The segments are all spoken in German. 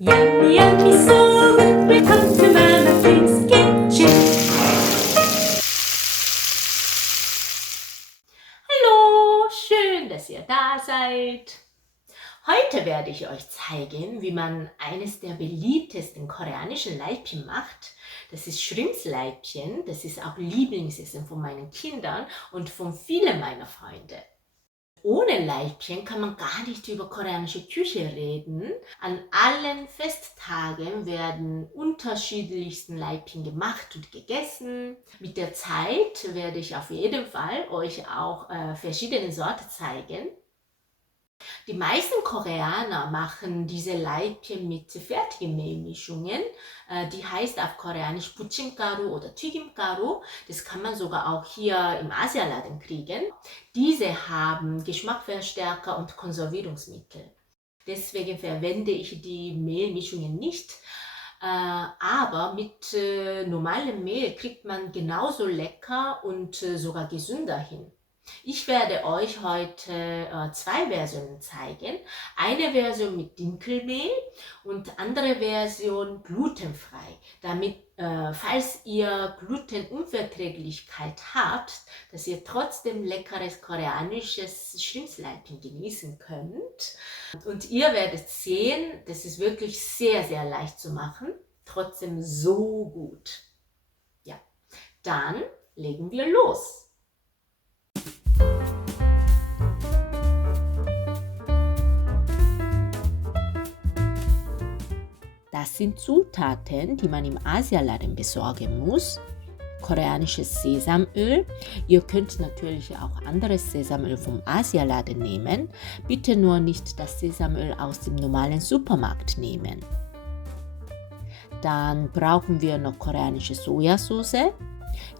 Yummy, yummy, so good. Welcome to Mama King's Kitchen. Hallo, schön, dass ihr da seid. Heute werde ich euch zeigen, wie man eines der beliebtesten koreanischen Leibchen macht. Das ist Shrimps-Leibchen. Das ist auch Lieblingsessen von meinen Kindern und von vielen meiner Freunde. Ohne Leibchen kann man gar nicht über koreanische Küche reden. An allen Festtagen werden unterschiedlichsten Leibchen gemacht und gegessen. Mit der Zeit werde ich auf jeden Fall euch auch verschiedene Sorten zeigen. Die meisten Koreaner machen diese Leibchen mit fertigen Mehlmischungen. Die heißt auf Koreanisch Buchimgaru oder Tigimgaru. Das kann man sogar auch hier im Asialaden kriegen. Diese haben Geschmacksverstärker und Konservierungsmittel. Deswegen verwende ich die Mehlmischungen nicht. Aber mit normalem Mehl kriegt man genauso lecker und sogar gesünder hin. Ich werde euch heute zwei Versionen zeigen. Eine Version mit Dinkelmehl und andere Version glutenfrei. Damit, falls ihr Glutenunverträglichkeit habt, dass ihr trotzdem leckeres koreanisches Shrimpsleibchen genießen könnt. Und ihr werdet sehen, das ist wirklich sehr, sehr leicht zu machen. Trotzdem so gut. Ja, dann legen wir los. Das sind Zutaten, die man im Asialaden besorgen muss. Koreanisches Sesamöl. Ihr könnt natürlich auch anderes Sesamöl vom Asialaden nehmen. Bitte nur nicht das Sesamöl aus dem normalen Supermarkt nehmen. Dann brauchen wir noch koreanische Sojasauce.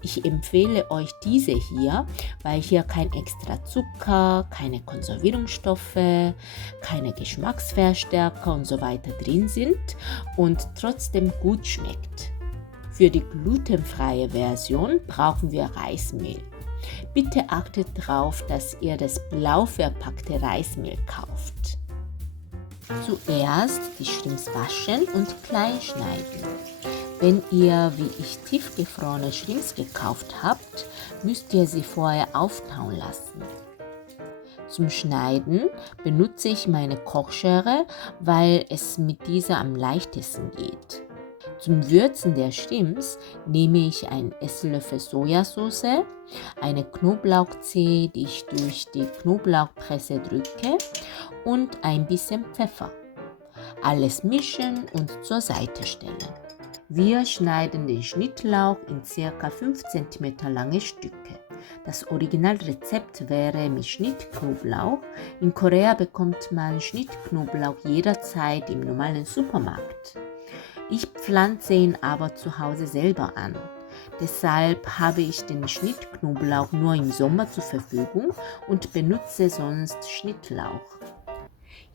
Ich empfehle euch diese hier, weil hier kein extra Zucker, keine Konservierungsstoffe, keine Geschmacksverstärker und so weiter drin sind und trotzdem gut schmeckt. Für die glutenfreie Version brauchen wir Reismehl. Bitte achtet darauf, dass ihr das blau verpackte Reismehl kauft. Zuerst die Shrimps waschen und klein schneiden. Wenn ihr, wie ich, tiefgefrorene Shrimps gekauft habt, müsst ihr sie vorher auftauen lassen. Zum Schneiden benutze ich meine Kochschere, weil es mit dieser am leichtesten geht. Zum Würzen der Shrimps nehme ich einen Esslöffel Sojasauce, eine Knoblauchzehe, die ich durch die Knoblauchpresse drücke, und ein bisschen Pfeffer. Alles mischen und zur Seite stellen. Wir schneiden den Schnittlauch in ca. 5 cm lange Stücke. Das Originalrezept wäre mit Schnittknoblauch. In Korea bekommt man Schnittknoblauch jederzeit im normalen Supermarkt. Ich pflanze ihn aber zu Hause selber an. Deshalb habe ich den Schnittknoblauch nur im Sommer zur Verfügung und benutze sonst Schnittlauch.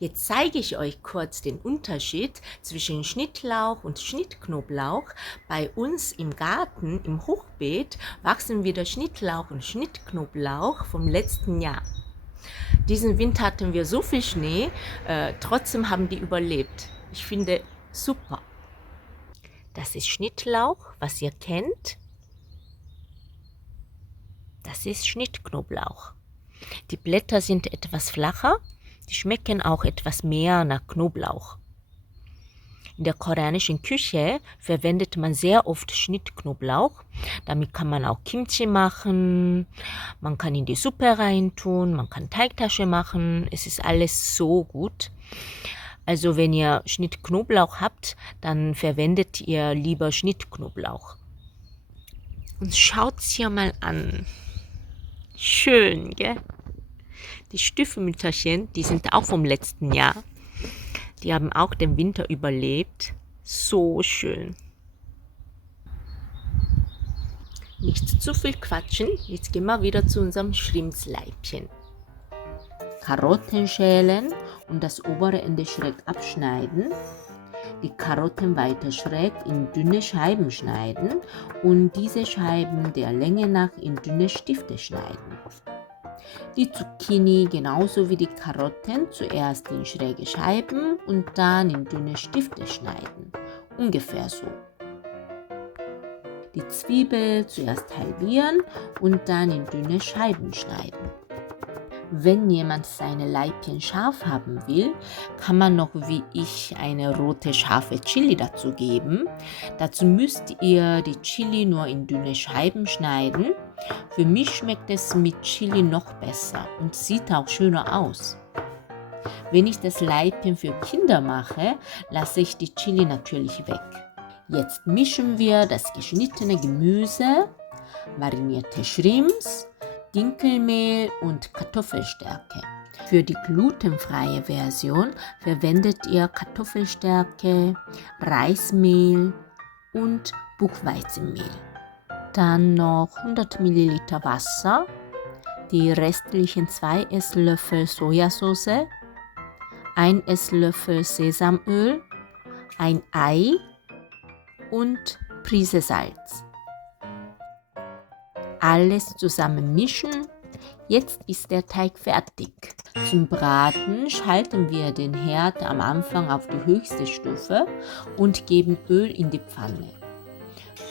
Jetzt zeige ich euch kurz den Unterschied zwischen Schnittlauch und Schnittknoblauch. Bei uns im Garten, im Hochbeet, wachsen wieder Schnittlauch und Schnittknoblauch vom letzten Jahr. Diesen Winter hatten wir so viel Schnee, trotzdem haben die überlebt. Ich finde super. Das ist Schnittlauch, was ihr kennt. Das ist Schnittknoblauch. Die Blätter sind etwas flacher. Die schmecken auch etwas mehr nach Knoblauch. In der koreanischen Küche verwendet man sehr oft Schnittknoblauch. Damit kann man auch Kimchi machen, man kann in die Suppe reintun, man kann Teigtasche machen. Es ist alles so gut. Also wenn ihr Schnittknoblauch habt, dann verwendet ihr lieber Schnittknoblauch. Und schaut's hier mal an. Schön, gell? Die Stiefmütterchen, die sind auch vom letzten Jahr. Die haben auch den Winter überlebt. So schön. Nicht zu viel quatschen. Jetzt gehen wir wieder zu unserem Shrimpsleibchen. Karotten schälen und das obere Ende schräg abschneiden. Die Karotten weiter schräg in dünne Scheiben schneiden und diese Scheiben der Länge nach in dünne Stifte schneiden. Die Zucchini genauso wie die Karotten zuerst in schräge Scheiben und dann in dünne Stifte schneiden. Ungefähr so. Die Zwiebel zuerst halbieren und dann in dünne Scheiben schneiden. Wenn jemand seine Laibchen scharf haben will, kann man noch wie ich eine rote scharfe Chili dazu geben. Dazu müsst ihr die Chili nur in dünne Scheiben schneiden. Für mich schmeckt es mit Chili noch besser und sieht auch schöner aus. Wenn ich das Laibchen für Kinder mache, lasse ich die Chili natürlich weg. Jetzt mischen wir das geschnittene Gemüse, marinierte Shrimps, Dinkelmehl und Kartoffelstärke. Für die glutenfreie Version verwendet ihr Kartoffelstärke, Reismehl und Buchweizenmehl. Dann noch 100 ml Wasser, die restlichen 2 Esslöffel Sojasauce, 1 Esslöffel Sesamöl, ein Ei und Prise Salz. Alles zusammen mischen. Jetzt ist der Teig fertig. Zum Braten schalten wir den Herd am Anfang auf die höchste Stufe und geben Öl in die Pfanne.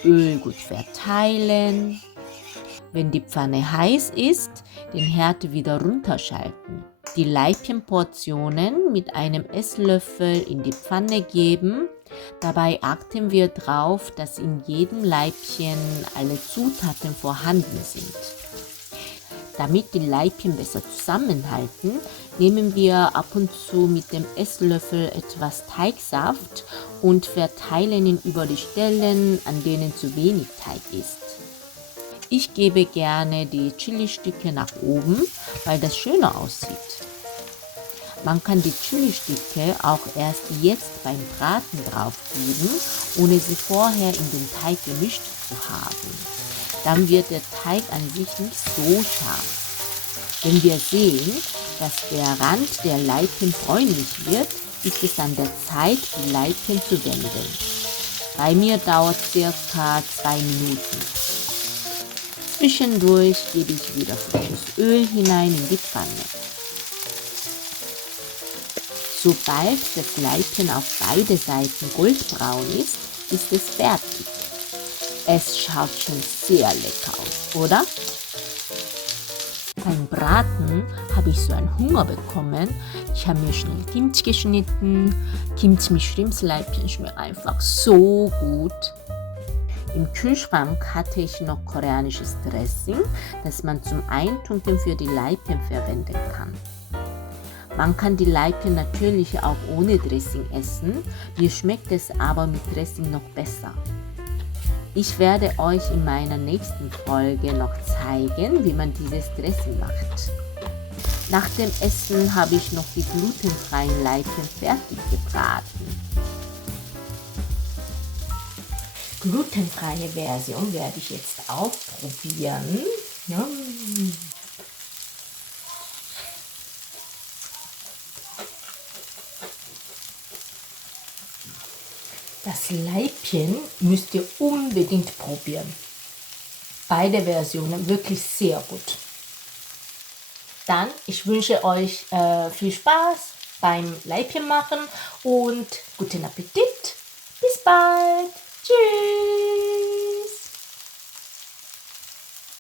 Öl gut verteilen. Wenn die Pfanne heiß ist, den Herd wieder runterschalten. Die Laibchenportionen mit einem Esslöffel in die Pfanne geben. Dabei achten wir darauf, dass in jedem Laibchen alle Zutaten vorhanden sind. Damit die Laibchen besser zusammenhalten, nehmen wir ab und zu mit dem Esslöffel etwas Teigsaft und verteilen ihn über die Stellen, an denen zu wenig Teig ist. Ich gebe gerne die Chili-Stücke nach oben, weil das schöner aussieht. Man kann die Chili-Stücke auch erst jetzt beim Braten drauf geben, ohne sie vorher in den Teig gemischt zu haben. Dann wird der Teig an sich nicht so scharf. Wenn wir sehen, dass der Rand der Laibchen bräunlich wird, ist es an der Zeit, die Laibchen zu wenden. Bei mir dauert es ca. 2 Minuten. Zwischendurch gebe ich wieder frisches Öl hinein in die Pfanne. Sobald das Laibchen auf beide Seiten goldbraun ist, ist es fertig. Es schaut schon sehr lecker aus, oder? Beim Braten habe ich so einen Hunger bekommen. Ich habe mir schnell Kimchi geschnitten. Kimchi mit Shrimpsleibchen schmeckt einfach so gut. Im Kühlschrank hatte ich noch koreanisches Dressing, das man zum Eintunken für die Laibchen verwenden kann. Man kann die Laibchen natürlich auch ohne Dressing essen, mir schmeckt es aber mit Dressing noch besser. Ich werde euch in meiner nächsten Folge noch zeigen, wie man dieses Dressing macht. Nach dem Essen habe ich noch die glutenfreien Laibchen fertig gebraten. Glutenfreie Version werde ich jetzt auch probieren. Ja. Das Laibchen müsst ihr unbedingt probieren. Beide Versionen wirklich sehr gut. Dann, ich wünsche euch viel Spaß beim Laibchen machen und guten Appetit. Bis bald. Tschüss.